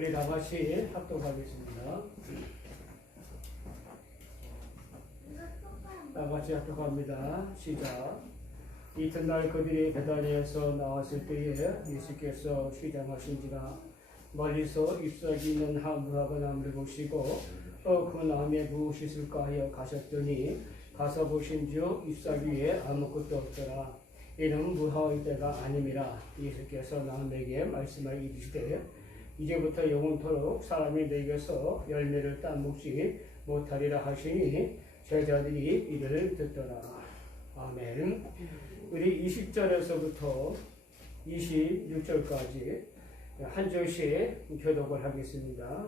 우리 다 같이 합독하겠습니다. 다 같이 합독합니다. 시작. 이튿날 그들이 베다니에서 나왔을 때에 예수께서 시장하신지라 멀리서 잎사귀 있는 한 무화과 나무를 보시고 그 나무에 무엇이 있을까 하여 가셨더니 가서 보신즉 잎사귀 위에 아무것도 없더라. 이는 무화과의 때가 아님이라. 예수께서 나무에게 말씀하여 이르시되 이제부터 영원토록 사람이 내게서 열매를 따먹지 못하리라 하시니 제자들이 이를 듣더라. 아멘. 우리 20절에서부터 26절까지 한 절씩 교독을 하겠습니다.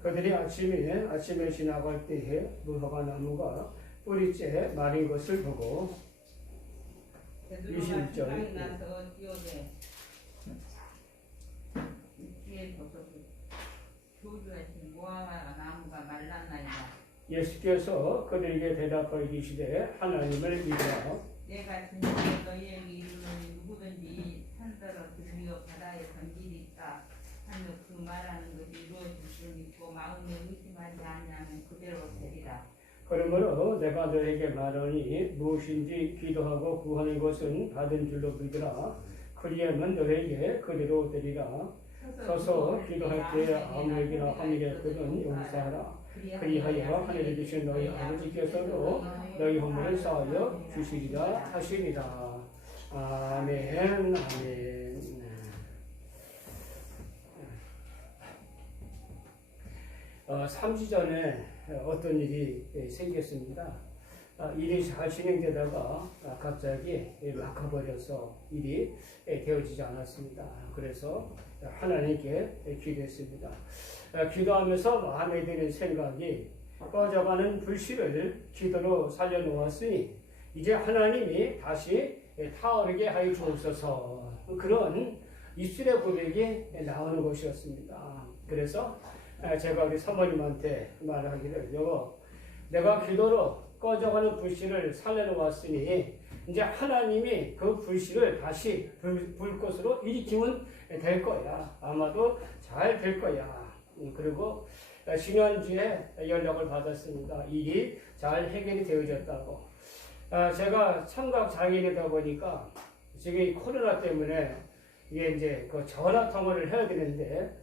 그들이 아침에 지나갈 때에 무화과 나무가 뿌리째 마른 것을 보고 21절 예수께서 그들에게 대답하여 이르시되 하나님을 믿으라. 내가 진실로 너희에게 이르노니 누구든지 산더러 들려 바다에 던지리까 하며 그 말하는 것이 이루어질 줄 믿고 마음에 의심하지 아니하면 그대로 되리라. 그러므로 내가 너에게 말하니 무엇인지 기도하고 구하는 것은 받은 줄로 믿으라. 그리하면 너에게 그대로 되리라. 서서 기도할 때 아무에게나 하늘에거든 용서하라. 그리하여 하늘에 계신 너희 아버지께서도 너희 허물을 사하여 주시리라 하시리라. 아멘. 아멘. 3주 전에 어떤 일이 생겼습니다. 일이 잘 진행되다가 갑자기 막아버려서 일이 되어지지 않았습니다. 그래서 하나님께 기도했습니다. 기도하면서 마음에 드는 생각이 꺼져가는 불씨를 기도로 살려놓았으니 이제 하나님이 다시 타오르게 하여 주옵소서. 그런 입술의 고백이 나오는 것이었습니다. 그래서 제가 우리 사모님한테 말하기를 여보, 내가 기도로 꺼져가는 불씨를 살려놓았으니 이제 하나님이 그 불씨를 다시 불 것으로 일으키면 될 거야. 아마도 잘 될 거야. 그리고 지난주에 연락을 받았습니다. 일이 잘 해결이 되어졌다고. 제가 청각 장애인이다 보니까 지금 이 코로나 때문에 이게 이제 그 전화 통화를 해야 되는데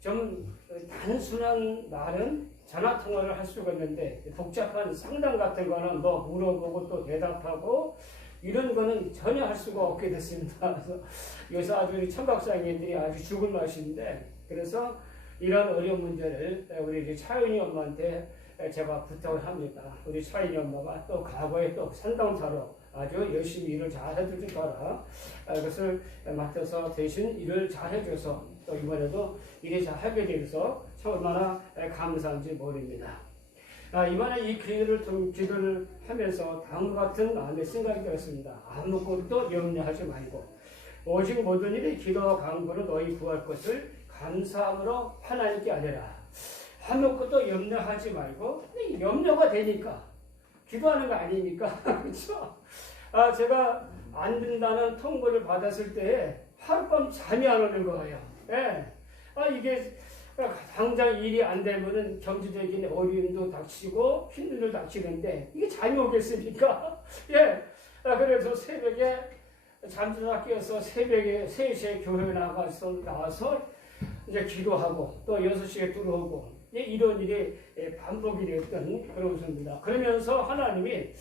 좀 단순한 말은 전화 통화를 할 수가 있는데 복잡한 상담 같은 거는 뭐 물어보고 또 대답하고 이런 거는 전혀 할 수가 없게 됐습니다. 그래서 요새 아주 청각장애인들이 아주 죽을 맛인데 그래서 이런 어려운 문제를 우리 차윤이 엄마한테 제가 부탁을 합니다. 우리 차윤이 엄마가 또 과거에 또 상담사로 아주 열심히 일을 잘 해줄 줄 알아. 그것을 맡아서 대신 일을 잘 해줘서 또 이번에도 일이 잘 하게 돼서 참 얼마나 감사한지 모릅니다. 이번에 이 기도를 하면서 다음과 같은 마음의 생각이 들었습니다. 아무것도 염려하지 말고 오직 모든 일에 기도와 간구로 너희 구할 것을 감사함으로 하나님께 아뢰라. 아무것도 염려하지 말고 염려가 되니까 기도하는 거 아닙니까? 그렇죠? 제가 안 된다는 통보를 받았을 때 하룻밤 잠이 안 오는 거예요. 예. 이게 당장 일이 안 되면은 경제적인 어려움도 닥치고 힘듦도 닥치는데 이게 잠이 오겠습니까? 예. 그래서 새벽에 잠들다 깨어서 새벽에 3시에 교회 나와서 이제 기도하고 또 6시에 들어오고 이런 일이 반복이 됐던 그런 것입니다. 그러면서 하나님이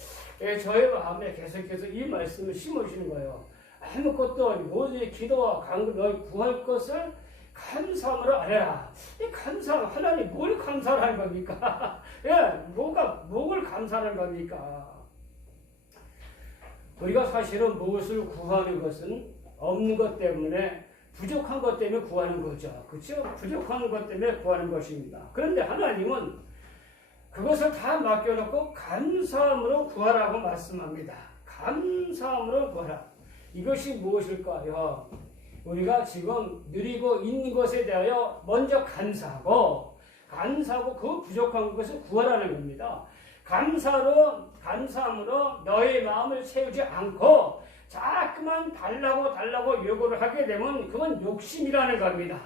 저의 마음에 계속해서 이 말씀을 심으시는 거예요. 아무것도 모든 기도와 간구 너희 구할 것을 감사함으로 아뢰라. 이 감사, 하나님 뭘 감사하는 겁니까? 예, 뭘 감사하는 겁니까? 우리가 사실은 무엇을 구하는 것은 없는 것 때문에 부족한 것 때문에 구하는 거죠. 그렇죠? 부족한 것 때문에 구하는 것입니다. 그런데 하나님은 그것을 다 맡겨놓고 감사함으로 구하라고 말씀합니다. 감사함으로 구하라. 이것이 무엇일까요? 우리가 지금 누리고 있는 것에 대하여 먼저 감사하고 그 부족한 것을 구하라는 겁니다. 감사함으로 너의 마음을 채우지 않고 자꾸만 달라고 요구를 하게 되면 그건 욕심이라는 겁니다.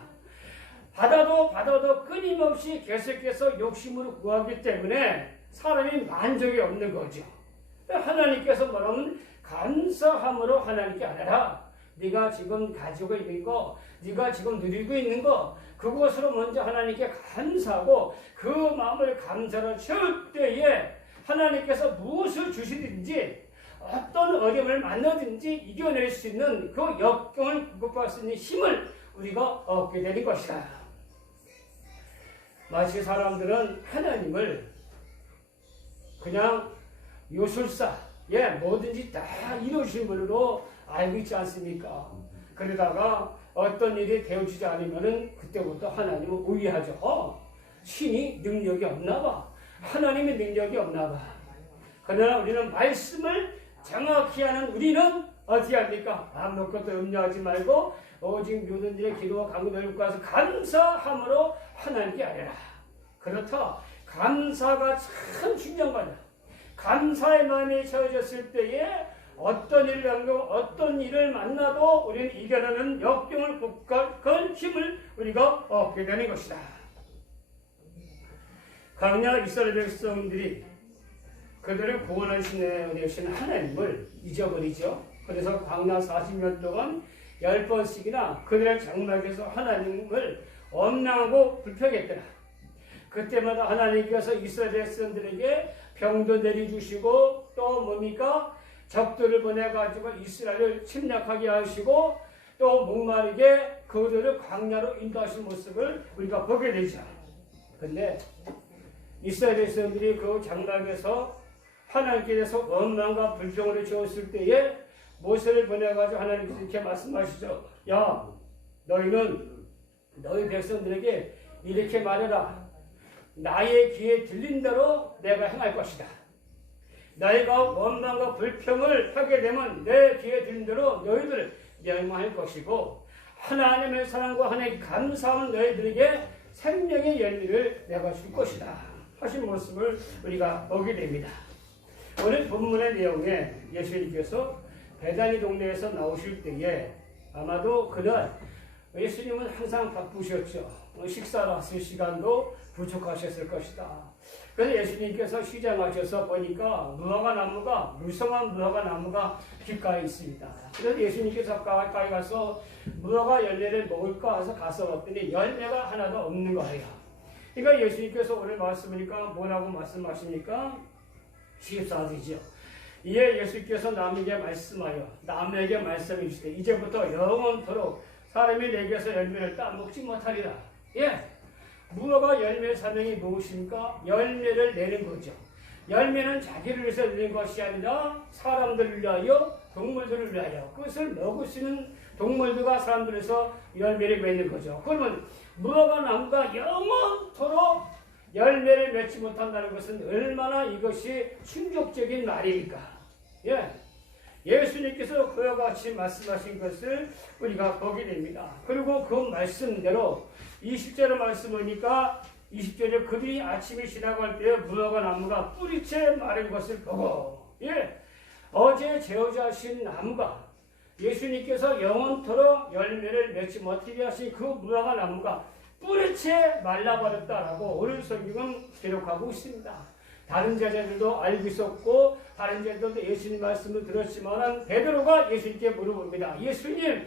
받아도 끊임없이 계속해서 욕심으로 구하기 때문에 사람이 만족이 없는 거죠. 하나님께서 뭐라면 감사함으로 하나님께 아뢰라. 네가 지금 가지고 있는 거, 네가 지금 누리고 있는 거, 그것으로 먼저 하나님께 감사하고 그 마음을 감사로 칠 때에 하나님께서 무엇을 주시든지 어떤 어려움을 만나든지 이겨낼 수 있는 그 역경을 극복할 수 있는 힘을 우리가 얻게 되는 것이다. 마치 사람들은 하나님을 그냥 요술사, 뭐든지 다 이루신 분으로 알고 있지 않습니까? 그러다가 어떤 일이 되어지지 않으면 그때부터 하나님을 오해하죠. 신이 능력이 없나 봐. 하나님의 능력이 없나 봐. 그러나 우리는 말씀을 정확히 하는 우리는 어떻게 합니까? 아무것도 염려하지 말고 오직 모든 일에 기도와 간구를 가서 감사함으로 하나님께 아뢰라. 그렇다. 감사가 참 중요한 거다. 감사의 마음이 채워졌을 때에 어떤 일을 하고 어떤 일을 만나도 우리는 이겨내는 역경을 극복할 힘을 우리가 얻게 되는 것이다. 광야 이스라엘 백성들이 그들을 구원하신 되신 하나님을 잊어버리죠. 그래서 광야 40년 동안 10번씩이나 그들의 장막에서 하나님을 원망하고 불평했더라. 그때마다 하나님께서 이스라엘 백성들에게 병도 내려주시고 또 뭡니까? 적들을 보내가지고 이스라엘을 침략하게 하시고 또 목마르게 그들을 광야로 인도하신 모습을 우리가 보게 되죠. 근데 이스라엘 백성들이 그 장막에서 하나님께 대해서 원망과 불평을 지었을 때에 모세를 보내가지고 하나님께서 이렇게 말씀하시죠. 야, 너희는 너희 백성들에게 이렇게 말해라. 나의 귀에 들린 대로 내가 행할 것이다. 너희가 원망과 불평을 하게 되면 내 귀에 들린 대로 너희들을 멸망할 것이고 하나님의 사랑과 하나님의 감사함은 너희들에게 생명의 열매를 내가 줄 것이다 하신 모습을 우리가 보게 됩니다. 오늘 본문의 내용에 예수님께서 베다니 동네에서 나오실 때에 아마도 그날 예수님은 항상 바쁘셨죠. 식사를 하실 시간도 부족하셨을 것이다. 그래서 예수님께서 시장하셔서 보니까 무성한 무화과 나무가 귓가에 있습니다. 그래서 예수님께서 가까이 가서 무화과 열매를 먹을까 해서 가서 봤더니 열매가 하나도 없는 거예요. 그러니까 예수님께서 오늘 말씀이니까 뭐라고 말씀하십니까? 14절이죠. 이에 예수께서 남에게 말씀해 주시되 이제부터 영원토록 사람이 내게서 열매를 따먹지 못하리라. 무화과 열매 사명이 무엇입니까? 열매를 내는 거죠. 열매는 자기를 위해서 내는 것이 아니라 사람들을 위하여 동물들을 위하여 그것을 먹을 수 있는 동물들과 사람들에서 열매를 맺는 거죠. 그러면 무화과 나무가 영원토록 열매를 맺지 못한다는 것은 얼마나 이것이 충격적인 말입니까? 예수님께서 그와 같이 말씀하신 것을 우리가 보게 됩니다. 그리고 그 말씀대로 20절의 말씀이니까 20절에 그들이 아침에 지나갈 때에 무화과 나무가 뿌리채 마른 것을 보고 어제 제어자신 나무가 예수님께서 영원토록 열매를 맺지 못하게 하신 그 무화과 나무가 뿌리채 말라버렸다라고 오늘 성경은 기록하고 있습니다. 다른 제자들도 알고 있었고 다른 제자들도 예수님 말씀을 들었지만 베드로가 예수님께 물어봅니다. 예수님,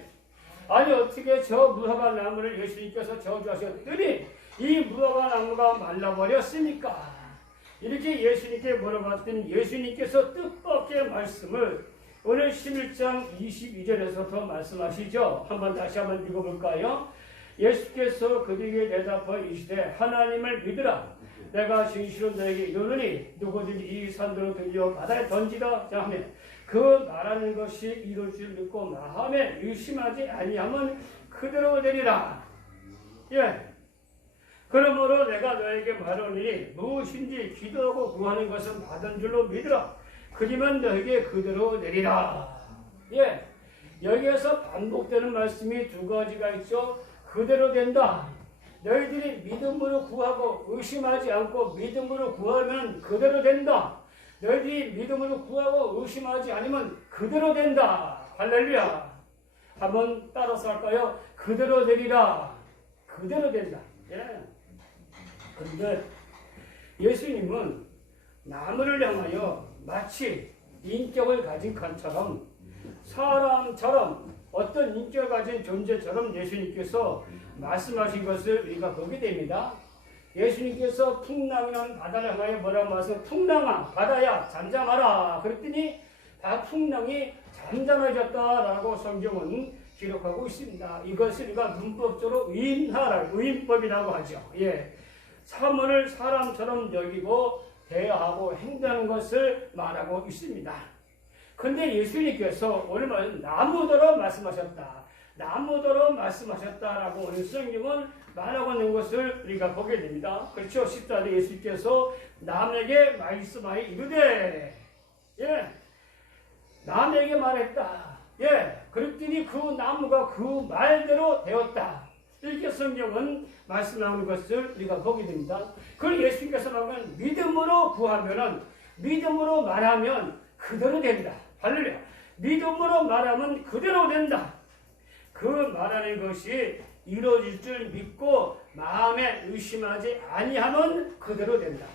아니 어떻게 저 무화과 나무를 예수님께서 저주하셨더니 이 무화과 나무가 말라버렸습니까? 이렇게 예수님께 물어봤더니 예수님께서 뜻밖의 말씀을 오늘 11장 22절에서 더 말씀하시죠. 다시 한번 읽어볼까요? 예수께서 그들에게 대답하여 이르시되 하나님을 믿으라. 내가 진실로 너에게 이르노니 누구든지 이 산들을 들려 바다에 던지라 하며 그 말하는 것이 이룰 줄 믿고 마음에 의심하지 아니하면 그대로 되리라. 그러므로 내가 너에게 말하노니 무엇인지 기도하고 구하는 것은 받은 줄로 믿으라. 그리면 너에게 그대로 되리라. 여기에서 반복되는 말씀이 두 가지가 있죠. 그대로 된다. 너희들이 믿음으로 구하고 의심하지 않고 믿음으로 구하면 그대로 된다. 너희들이 믿음으로 구하고 의심하지 않으면 그대로 된다. 할렐루야. 한번 따라서 할까요? 그대로 되리라. 그대로 된다. 예. 그런데 예수님은 나무를 향하여 마치 인격을 가진 것처럼 사람처럼 어떤 인격을 가진 존재처럼 예수님께서 말씀하신 것을 우리가 보게 됩니다. 예수님께서 풍랑이라는 바다를 향하여 뭐라고 말씀? 풍랑아 바다야 잠잠하라. 그랬더니 다 풍랑이 잠잠해졌다라고 성경은 기록하고 있습니다. 이것을 우리가 문법적으로 의인법이라고 하죠. 예. 사물을 사람처럼 여기고 대하고 행동하는 것을 말하고 있습니다. 그런데 예수님께서 오늘 나무더러 말씀하셨다. 나무더러 말씀하셨다라고 오늘 성경은 말하고 있는 것을 우리가 보게 됩니다. 그렇죠? 14절 예수님께서 남에게 말씀하여 이르되, 예, 남에게 말했다. 예, 그랬더니 그 나무가 그 말대로 되었다. 이렇게 성경은 말씀하는 것을 우리가 보게 됩니다. 그걸 예수님께서 말하면 믿음으로 구하면은, 믿음으로 말하면 그대로 된다. 할렐루야. 믿음으로 말하면 그대로 된다. 그 말하는 것이 이루어질 줄 믿고 마음에 의심하지 아니하면 그대로 된다.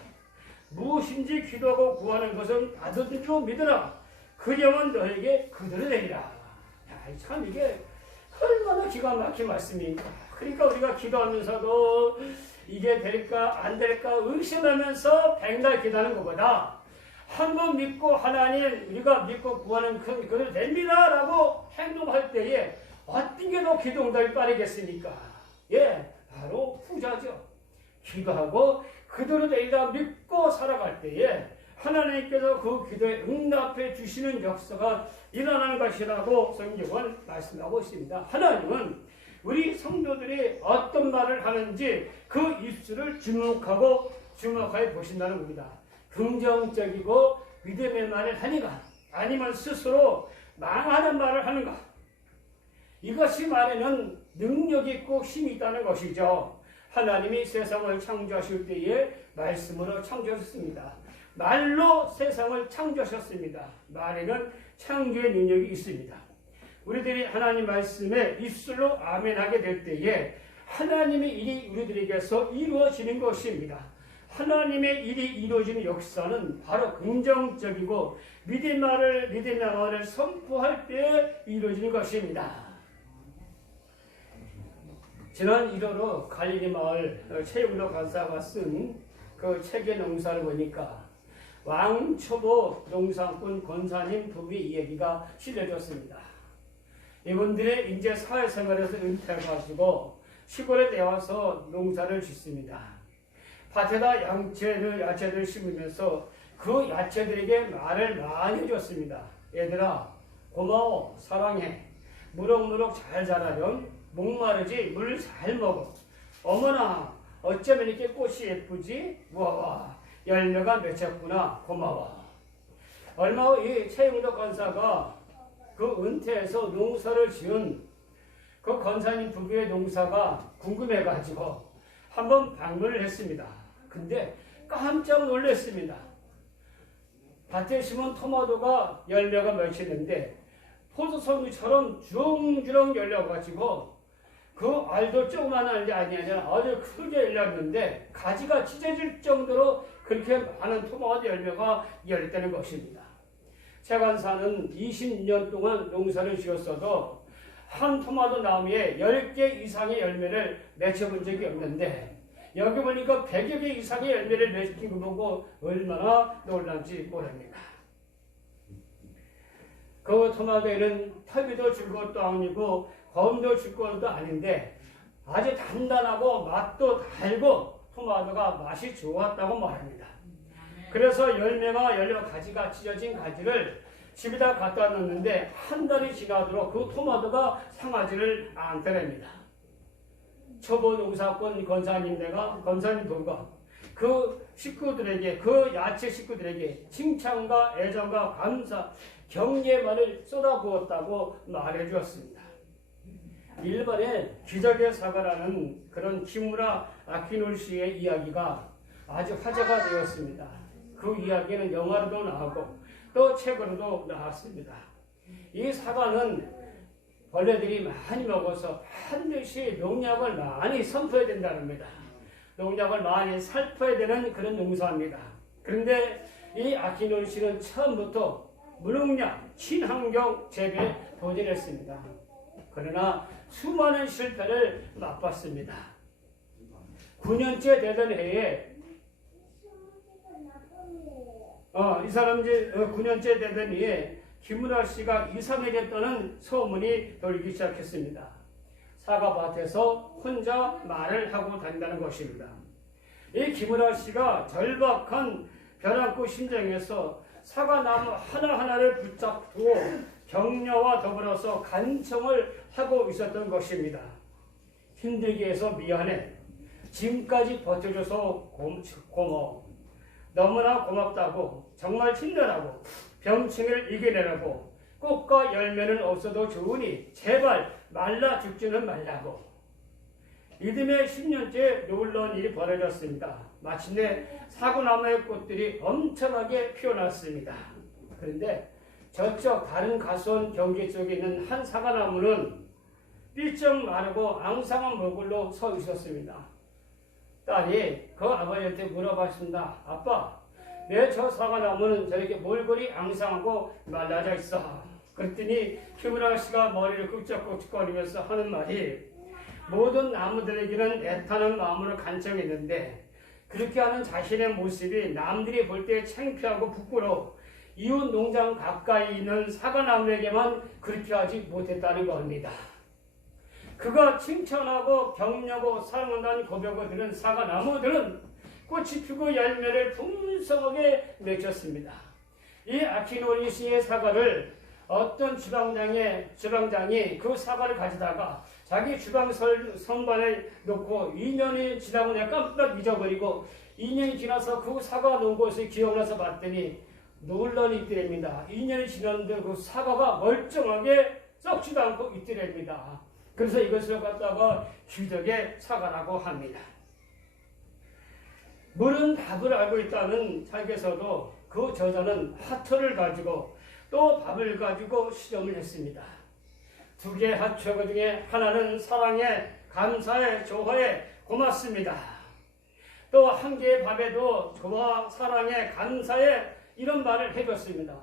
무엇인지 기도하고 구하는 것은 받은 줄 믿으라. 그 영은 너에게 그대로 되리라. 야, 참 이게 얼마나 기가 막힌 말씀입니까? 그러니까 우리가 기도하면서도 이게 될까 안 될까 의심하면서 백날 기도하는 것보다 한 번 믿고 하나님 우리가 믿고 구하는 그대로 됩니다 라고 행동할 때에 어떤 게 더 기도 응답이 빠르겠습니까? 예, 바로 후자죠. 기도하고 그대로 되리라 믿고 살아갈 때에 하나님께서 그 기도에 응답해 주시는 역사가 일어나는 것이라고 성경은 말씀하고 있습니다. 하나님은 우리 성도들이 어떤 말을 하는지 그 입술을 주목하여 보신다는 겁니다. 긍정적이고 믿음의 말을 하는가 아니면 스스로 망하는 말을 하는가, 이것이 말에는 능력이 있고 힘이 있다는 것이죠. 하나님이 세상을 창조하실 때에 말씀으로 창조하셨습니다. 말로 세상을 창조하셨습니다. 말에는 창조의 능력이 있습니다. 우리들이 하나님 말씀에 입술로 아멘하게 될 때에 하나님의 일이 우리들에게서 이루어지는 것입니다. 하나님의 일이 이루어지는 역사는 바로 긍정적이고 믿음의 말을 선포할 때에 이루어지는 것입니다. 지난 1월로 갈릴리 마을 최영로 간사가 쓴 그 책의 농사를 보니까 왕초보 농사꾼 권사님 부부의 이야기가 실려졌습니다. 이분들의 이제 사회생활에서 은퇴해가지고 시골에 내와서 농사를 짓습니다. 밭에다 야채를 심으면서 그 야채들에게 말을 많이 해줬습니다. 얘들아 고마워 사랑해 무럭무럭 잘 자라렴 목마르지 물 잘 먹어 어머나 어쩌면 이렇게 꽃이 예쁘지 우와 열매가 맺혔구나 고마워. 얼마 후 이 최영덕 권사가 그 은퇴해서 농사를 지은 그 권사님 부부의 농사가 궁금해가지고 한번 방문을 했습니다. 근데 깜짝 놀랐습니다. 밭에 심은 토마토가 열매가 맺혔는데 포도송이처럼 주렁주렁 열려가지고 그 알도 조그만 알이 아니라 아주 크게 열렸는데 가지가 찢어질 정도로 그렇게 많은 토마토 열매가 열렸다는 것입니다. 최관사는 20년 동안 농사를 지었어도 한 토마토 나무에 10개 이상의 열매를 맺혀본 적이 없는데 여기 보니까 100여 개 이상의 열매를 맺힌 거 보고 얼마나 놀란지 모릅니다. 그 토마토에는 털비도 줄 것도 아니고 검도 줄 것도 아닌데 아주 단단하고 맛도 달고 토마토가 맛이 좋았다고 말합니다. 그래서 열매가 열려 가지가 찢어진 가지를 집에다 갖다 놓는데 한 달이 지나도록 그 토마토가 상하지를 않더랍니다. 초보 농사꾼 권사님 부부가 그 식구들에게 그 야채 식구들에게 칭찬과 애정과 감사 격려의 말을 쏟아부었다고 말해 주었습니다. 일본의 기적의 사과라는 그런 키무라 아키노 씨의 이야기가 아주 화제가 되었습니다. 그 이야기는 영화로도 나오고 또 책으로도 나왔습니다. 이 사과는 벌레들이 많이 먹어서 반드시 농약을 많이 선포해야 된답니다. 농약을 많이 살포해야 되는 그런 농사입니다. 그런데 이 아키노리씨는 처음부터 무농약, 친환경 재배에 도전했습니다. 그러나 수많은 실패를 맛봤습니다. 9년째 되던 해에 이 사람 이제 9년째 되던 해에 김문화 씨가 이상해졌다는 소문이 돌기 시작했습니다. 사과밭에서 혼자 말을 하고 다닌다는 것입니다. 이 김문화 씨가 절박한 벼랑끝 심정에서 사과나무 하나하나를 붙잡고 격려와 더불어서 간청을 하고 있었던 것입니다. 힘들게 해서 미안해. 지금까지 버텨줘서 고마워. 너무나 고맙다고. 정말 힘내라고. 병충해를 이겨내라고. 꽃과 열매는 없어도 좋으니 제발 말라 죽지는 말라고. 이듬해 10년째 놀라운 일이 벌어졌습니다. 마침내 사과나무의 꽃들이 엄청나게 피어났습니다. 그런데 저쪽 다른 가수원 경계 쪽에 있는 한 사과나무는 삐쩍 마르고 앙상한 몰골로 서 있었습니다. 딸이 그 아버지한테 물어봤습니다. 아빠, 왜 저 사과나무는 저렇게 몰골이 앙상하고 말라져 있어? 그랬더니 김은아 씨가 머리를 끄적끄적거리면서 하는 말이 모든 나무들에게는 애타는 마음으로 간청했는데 그렇게 하는 자신의 모습이 남들이 볼 때 창피하고 부끄러워 이웃 농장 가까이 있는 사과나무에게만 그렇게 하지 못했다는 겁니다. 그가 칭찬하고 격려하고 사랑한다는 고백을 들은 사과나무들은 꽃이 피고 열매를 풍성하게 맺혔습니다. 이 아키노리시의 사과를 어떤 주방장이 그 사과를 가져다가 자기 주방 선반에 놓고 2년이 지나고 내가 깜빡 잊어버리고 2년이 지나서 그 사과 놓은 곳을 기억나서 봤더니 놀란 있더랍니다. 2년이 지났는데 그 사과가 멀쩡하게 썩지도 않고 있더랍니다. 그래서 이것을 갖다가 기적의 사과라고 합니다. 물은 답을 알고 있다는 책에서도 그 저자는 화초를 가지고 또 밥을 가지고 실험을 했습니다. 두 개의 화초 중에 하나는 사랑에, 감사에, 조화에, 고맙습니다. 또 한 개의 밥에도 조화, 사랑에, 감사에 이런 말을 해줬습니다.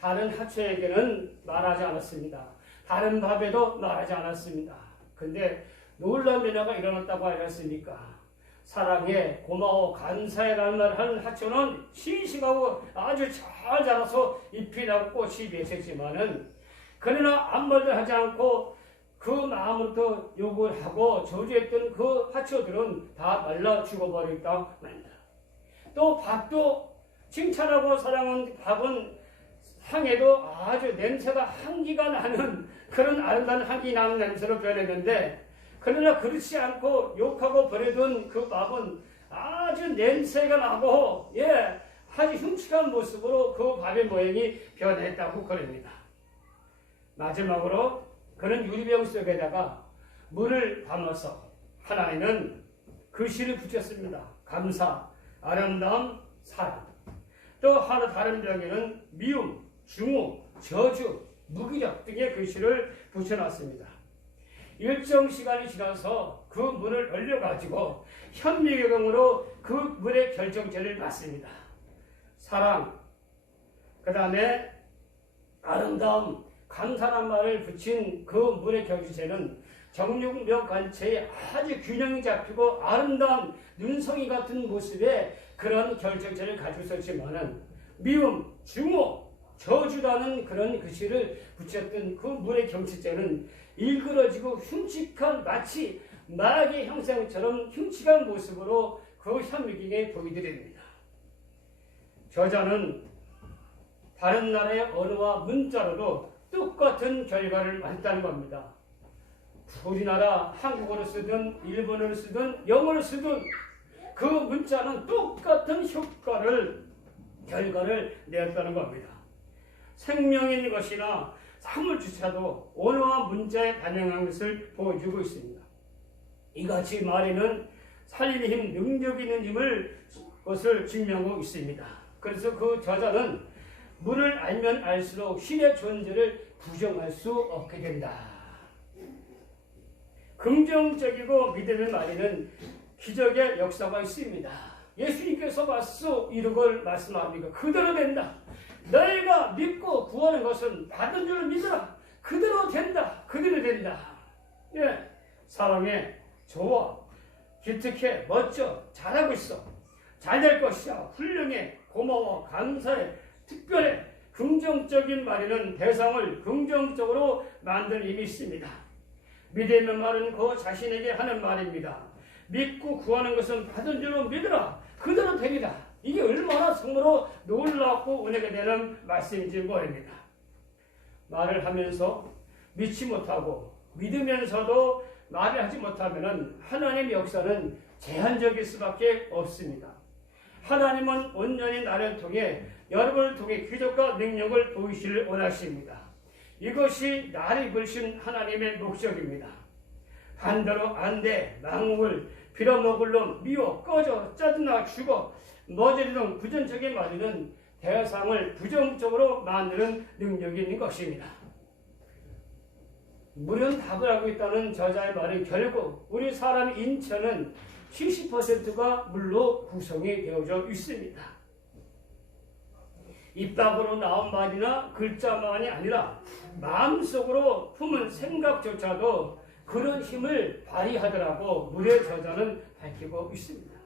다른 화초에게는 말하지 않았습니다. 다른 밥에도 말하지 않았습니다. 근데 놀라운 변화가 일어났다고 하였으니까 사랑해, 고마워, 감사해라는 말을 하는 화초는 싱싱하고 아주 잘 자라서 잎이 나고 꽃이 맺혔지만은 그러나 아무 말도 하지 않고 그 마음으로부터 욕을 하고 저주했던 그 화초들은 다 말라 죽어버렸다 말입니다. 또 밥도 칭찬하고 사랑한 밥은 향에도 아주 냄새가 향기가 나는 그런 아름다운 향기 나는 냄새로 변했는데 그러나 그렇지 않고 욕하고 버려둔 그 밥은 아주 냄새가 나고 아주 흉측한 모습으로 그 밥의 모양이 변했다고 그럽니다. 마지막으로 그는 유리병 속에다가 물을 담아서 하나에는 글씨를 붙였습니다. 감사, 아름다움, 사랑. 또 하나 다른 병에는 미움, 증오, 저주, 무기력 등의 글씨를 붙여놨습니다. 일정 시간이 지나서 그 물을 얼려가지고 현미경으로 그 물의 결정체를 맞습니다. 사랑, 그 다음에 아름다움, 감사란 말을 붙인 그 물의 결정체는 정육면 관체에 아주 균형이 잡히고 아름다운 눈송이 같은 모습의 그런 결정체를 가지고 있었지만은 미움, 증오, 저주라는 그런 글씨를 붙였던 그 물의 경치체는 일그러지고 흉측한 마치 마귀의 형상처럼 흉측한 모습으로 그 현미경에 보이드립니다. 저자는 다른 나라의 언어와 문자로도 똑같은 결과를 맞다는 겁니다. 우리나라 한국어를 쓰든 일본어를 쓰든 영어를 쓰든 그 문자는 똑같은 결과를 내었다는 겁니다. 생명인 것이나 사물주체도 언어와 문자에 반영한 것을 보여주고 있습니다. 이같이 말에는 살리는 힘, 능력이 있는 것을 증명하고 있습니다. 그래서 그 저자는 물을 알면 알수록 신의 존재를 부정할 수 없게 된다. 긍정적이고 믿음의 말에는 기적의 역사가 있습니다. 예수님께서 와서 이룩을 말씀합니다. 그대로 된다. 너희가 믿고 구하는 것은 받은 줄 믿으라. 그대로 된다. 그대로 된다. 예, 사랑해, 좋아, 기특해, 멋져, 잘하고 있어. 잘 될 것이야. 훌륭해, 고마워, 감사해, 특별해. 긍정적인 말에는 대상을 긍정적으로 만드는 힘이 있습니다. 믿음의 말은 그 자신에게 하는 말입니다. 믿고 구하는 것은 받은 줄로 믿으라. 그대로 되리라. 이게 얼마나 정말로 놀랍고 은혜가 되는 말씀인지 모릅니다. 말을 하면서 믿지 못하고 믿으면서도 말을 하지 못하면 하나님의 역사는 제한적일 수밖에 없습니다. 하나님은 온전히 나를 통해 여러분을 통해 기적과 능력을 보이시길 원하십니다. 이것이 나를 입으신 하나님의 목적입니다. 반대로 안 돼, 망울, 빌어먹을 놈, 미워, 꺼져, 짜증나, 죽어, 머저리 등 부정적인 말에는 대상을 부정적으로 만드는 능력이 있는 것입니다. 물은 답을 하고 있다는 저자의 말은 결국 우리 사람 인체는 70%가 물로 구성이 되어져 있습니다. 입 밖으로 나온 말이나 글자만이 아니라 마음속으로 품은 생각조차도 그런 힘을 발휘하더라고 물의 저자는 밝히고 있습니다.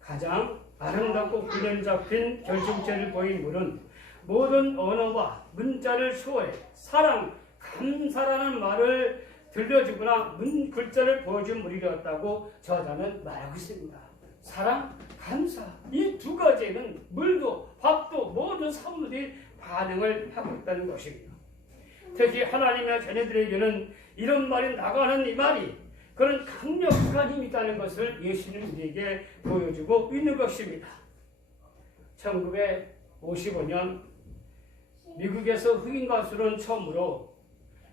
가장 아름답고 균형 잡힌 결정체를 보인 물은 모든 언어와 문자를 초월해 사랑, 감사라는 말을 들려주거나 글자를 보여준 물이 되었다고 저자는 말하고 있습니다. 사랑, 감사 이 두 가지에는 물도 밥도 모든 산물이 반응을 하고 있다는 것입니다. 특히 하나님의 자녀들에게는 이런 말이 나가는 이 말이 그런 강력한 힘이 있다는 것을 예수님 우리에게 보여주고 있는 것입니다. 1955년 미국에서 흑인 가수는 처음으로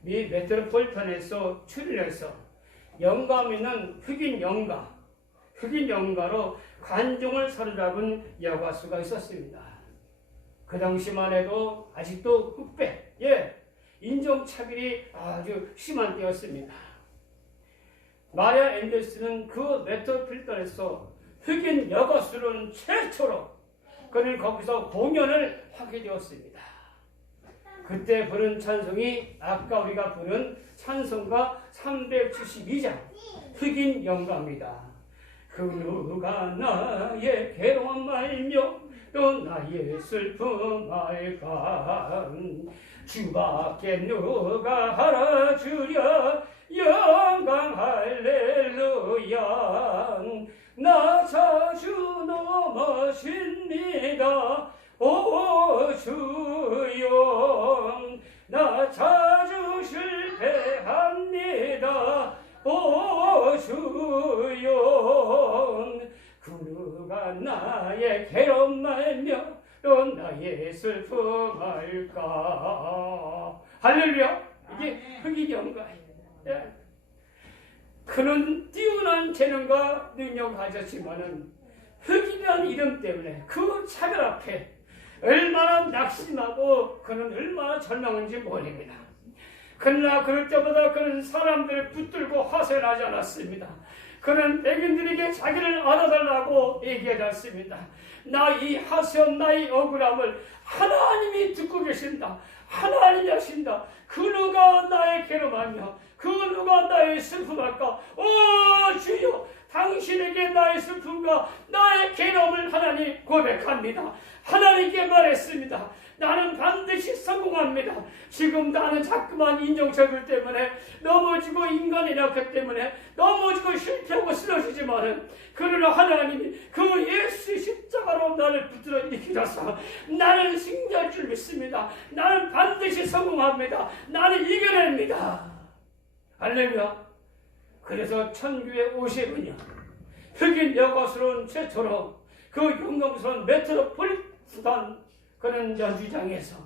미 메트로폴리탄에서 출연해서 영감 있는 흑인 영가로 관중을 사로잡은 여가수가 있었습니다. 그 당시만 해도 아직도 흑백, 인종차별이 아주 심한 때였습니다. 마리아 앤더슨은 그 메트로폴리탄에서 흑인 여가수는 최초로 그는 거기서 공연을 하게 되었습니다. 그때 부른 찬송이 아까 우리가 부른 찬송가 372장 흑인 영가입니다. 그 누가 나의 괴로움 말며 또 나의 슬픔 알까 주밖에 누가 알아주랴 영광 할렐루야 나 자주 넘어집니다 오 주여 나 자주 실패합니다 오 주여 그 누가 나의 괴로움 말며 또 나의 슬픔 알까 할렐루야 이게 흑인 영가예요. 그는 뛰어난 재능과 능력을 가졌지만은 흑인이라는 이름 때문에 그 차별 앞에 얼마나 낙심하고 그는 얼마나 절망한지 모릅니다. 그러나 그럴 때마다 그는 사람들을 붙들고 하소연하지 않았습니다. 그는 백인들에게 자기를 알아달라고 얘기하지 않습니다. 나 이 하소연, 나의 억울함을 하나님이 듣고 계신다. 하나님이 하신다. 그 누가 나의 괴로움하며 그 누가 나의 슬픔할까? 오 주여 당신에게 나의 슬픔과 나의 괴로움을 하나님 고백합니다. 하나님께 말했습니다. 나는 반드시 성공합니다. 지금 나는 자꾸만 인종차별 때문에 넘어지고 인간의 약했기 때문에 넘어지고 실패하고 쓰러지지만은 그러나 하나님이 그 예수의 십자가로 나를 붙들어 일으키셔서 나는 승리할 줄 믿습니다. 나는 반드시 성공합니다. 나는 이겨냅니다. 할렐루야. 그래서 1950년 흑인 여가수로는 최초로 그 영광스러운 메트로폴리탄 그런 연주장에서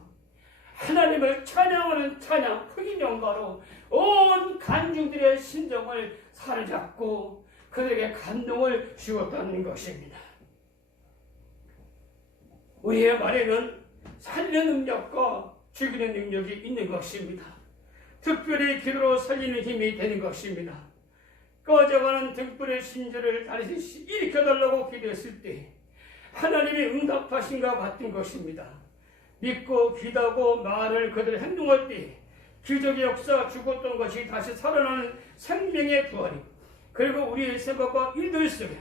하나님을 찬양하는 찬양 흑인 영가로 온 관중들의 심정을 사로잡고 그들에게 감동을 주었다는 것입니다. 우리의 말에는 살리는 능력과 죽이는 능력이 있는 것입니다. 특별히 기도로 살리는 힘이 되는 것입니다. 꺼져가는 등불의 심지를 다시 일으켜달라고 기도했을 때 하나님이 응답하신 것 같은 것입니다. 믿고 기도하고 말을 그대로 행동할 때 기적의 역사, 죽었던 것이 다시 살아나는 생명의 부활이, 그리고 우리의 생각과 일들 속에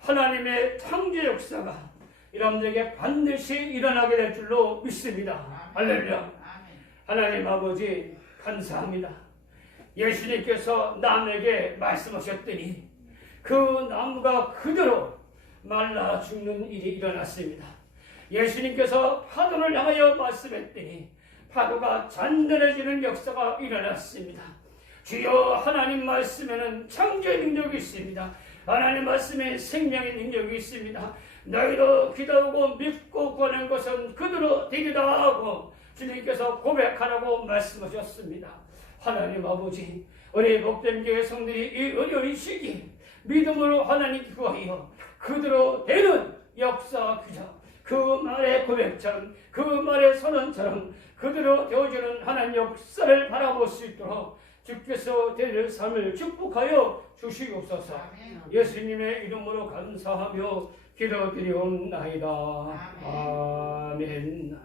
하나님의 창조 역사가 여러분들에게 반드시 일어나게 될 줄로 믿습니다. 할렐루야. 하나님 아버지 감사합니다. 예수님께서 남에게 말씀하셨더니 그 나무가 그대로 말라 죽는 일이 일어났습니다. 예수님께서 파도를 향하여 말씀했더니 파도가 잔잔해지는 역사가 일어났습니다. 주여, 하나님 말씀에는 창조의 능력이 있습니다. 하나님 말씀에 생명의 능력이 있습니다. 너희도 기도하고 믿고 구하는 것은 그대로 되기도 하고 주님께서 고백하라고 말씀하셨습니다. 하나님 아버지, 우리 복된 교회 성들이 이 어려운 시기 믿음으로 하나님 구하여 그대로 되는 역사 규정, 그 말의 고백처럼, 그 말의 선언처럼 그대로 되어주는 하나님 역사를 바라볼 수 있도록 주께서 되는 삶을 축복하여 주시옵소서. 예수님의 이름으로 감사하며 기도드리옵나이다. 아멘.